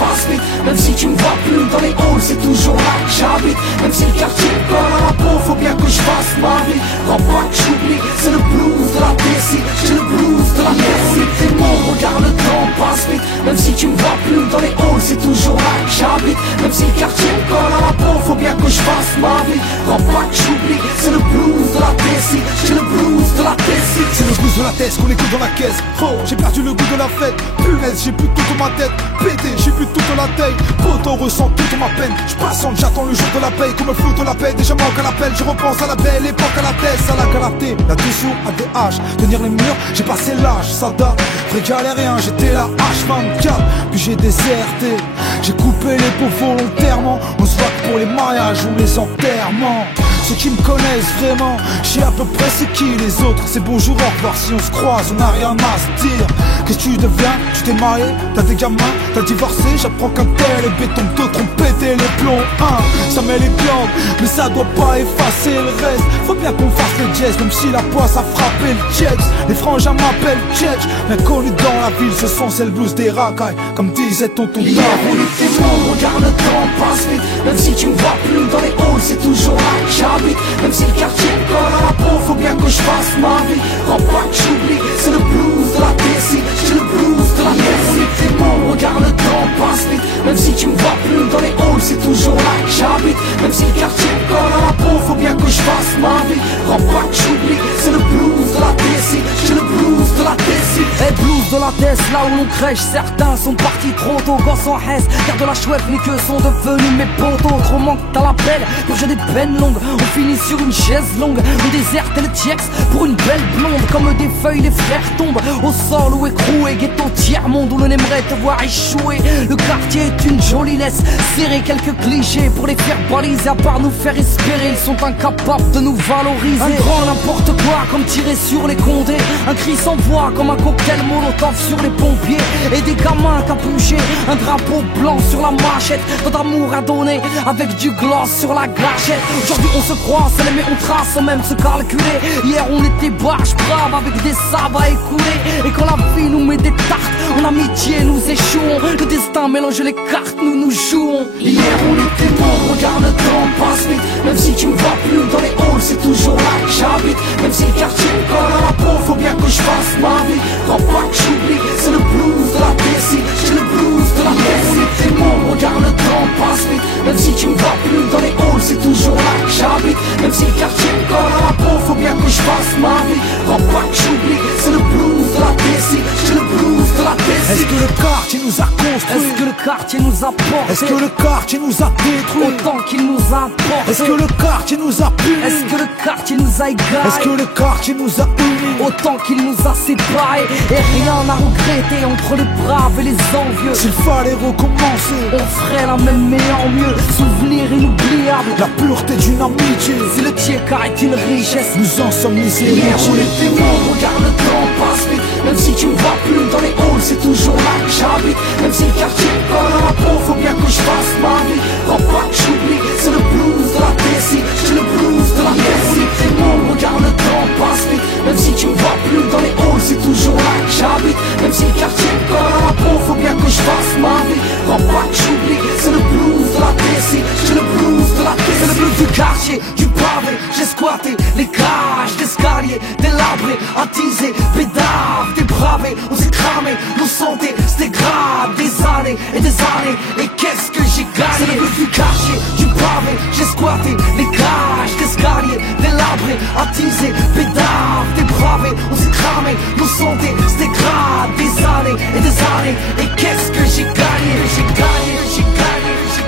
passe vite. Même si tu me vois plus dans les halls, c'est toujours là que j'habite. Même si le quartier me colle à la peau, faut bien que je fasse ma vie. Crois pas que j'oublie, c'est le blues de la DC. J'ai le blues de la DC. T'es mon regarde, le temps passe vite. Même si tu me vois plus dans les halls, c'est toujours là que j'habite. Même si le quartier me colle à la peau, faut bien que je fasse ma vie. Crois pas que j'oublie, c'est le blues de la DC. J'ai le blues de la DC. C'est le blues de la tête qu'on écoute dans la caisse. Oh, j'ai perdu le goût de la fête. Punaise, j'ai plus tout dans ma tête. Pété, j'ai plus tout dans la tête. Poto ressent toute ma peine. J'passante, j'attends le jour de la paye. Comme un flou de la paix, déjà manque à l'appel. Je repense à la belle époque, à la tête, à la calaté. La dessous à des haches, tenir les murs, j'ai passé l'âge, ça date. Vrai j'allais rien, j'étais là H24. Puis j'ai déserté, j'ai coupé les pots volontairement. On se voit pour les mariages ou les enterrements. Ceux qui me connaissent vraiment, je sais à peu près c'est qui les autres. C'est bonjour, au revoir, si on se croise, on n'a rien à se dire. Qu'est-ce que tu deviens? Tu t'es marié, t'as des gamins, t'as divorcé. J'apprends qu'un tel est béton, d'autres ont pété les plombs. Ça met les viandes, mais ça doit pas effacer le reste. Faut bien qu'on fasse le jazz, même si la poisse a frappé le checks. Les frangins m'appellent Tchetch, bien connu dans la ville, ce son c'est le blues des racailles. Comme disait tonton Hier on était morts, regarde le temps passe vite. Même si tu me vois plus dans les halls, c'est toujours là que j'habite. Même si le quartier me colle à la peau, faut bien que je fasse ma vie. Crois pas que j'oublie, c'est le blues de la DC. J'ai le blues de la DC. On était morts, regarde le temps passe vite. Même si tu me vois plus dans les halls, c'est toujours là que j'habite. Même si le quartier me colle à la peau, faut bien que je fasse ma vie. Crois pas que j'oublie, c'est le blues de la DC. J'ai le blues de la DC. Et blues de la tête, là où l'on crèche. Certains sont partis trop tôt, gosse en haisse. Garde la chouette, mais que sont devenus mes potos. Trop manque à l'appel, pour j'ai des peines longues. On finit sur une chaise longue, on déserte le TX pour une belle blonde. Comme des feuilles, les frères tombent au sol ou écroués. Ghetto tiers-monde où l'on aimerait te voir échouer. Le quartier est une jolie laisse, serrer quelques clichés pour les faire baliser. À part nous faire espérer, ils sont incapables de nous valoriser. Un grand n'importe quoi comme tirer sur les condés. Un cri sans voix comme un cocktail molotov sur les pompiers. Et des gamins capuchés, un drapeau blanc sur la machette. Tant d'amour à donner avec du gloss sur la gâchette. Aujourd'hui on se croise, mais on trace sans même se calculer. Hier on était barge brave avec des sables à écouler. Et quand la vie nous met des tartes, en amitié nous échouons. Le destin mélange les cartes, nous nous jouons. Hier on était morts, regarde le temps passe vite. Même si tu me vois plus dans les halls, c'est toujours là que j'habite. Même si le quartier me colle à la peau, faut bien que je fasse ma vie. Crois pas que j'oublie, c'est le blues de la DC. J'ai le blues de la DC. On était morts, regarde le temps passe vite. Même si tu me vois plus dans les halls, c'est toujours là que j'habite. Même si le quartier me colle à la peau, faut bien que je fasse ma vie. Crois pas que j'oublie, c'est le blues de la DC. J'ai le blues de la DC. Est-ce que le quartier nous a construit? Est-ce que le quartier nous a porté? Est-ce que le quartier nous a détruit? Autant qu'il nous a apporté. Est-ce que le quartier nous a puni? Est-ce que le quartier nous a égarés? Est-ce que le quartier nous a unis? Autant qu'il nous a séparés. Et rien à regretter entre les braves et les envieux. S'il fallait recommencer, on ferait la même mais en mieux. Souvenir inoubliable, la pureté d'une amitié. Si le tiers-quart est une richesse, nous en sommes misérés. Hier on était morts, regarde le temps passe vite. Même si tu me vois plus dans les halls, c'est toujours là que j'habite. Même si le quartier me colle à la peau, faut bien que je fasse ma vie. Crois pas que j'oublie, c'est le blues de la DC. J'ai le blues de la DC. On était morts, regarde le temps passe vite. Même si tu me vois plus dans les halls, c'est toujours là que j'habite. Même si le quartier me colle à la peau, faut bien que je fasse ma vie. Crois pas que j'oublie, c'est le blues de la DC. J'ai le blues de la DC. C'est le blues du quartier, du pavé. J'ai squatté les cages d'escalier, délabrés, attisés, pédaves, dépravés. On s'est cramé, nos santé se dégradent. Des années et des années, et qu'est-ce que j'ai gagné? C'est le blues du quartier, du pavé. J'ai squatté les cages d'escalier, délabrés, attisés, pédaves, dépravés. On s'est cramé, nos santé se dégradent. Des années et des années, et qu'est-ce que j'ai gagné? J'ai gagné, j'ai gagné, j'ai